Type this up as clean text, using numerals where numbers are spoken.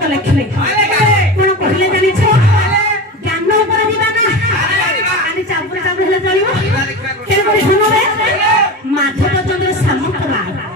पुस्तक लिखले कोन कहले जानि छ ज्ञान ऊपर दीवाना खाली चापुर चापुर हेले चलिबो के कोइ सुनो रे माधव चंद्र सामंतराय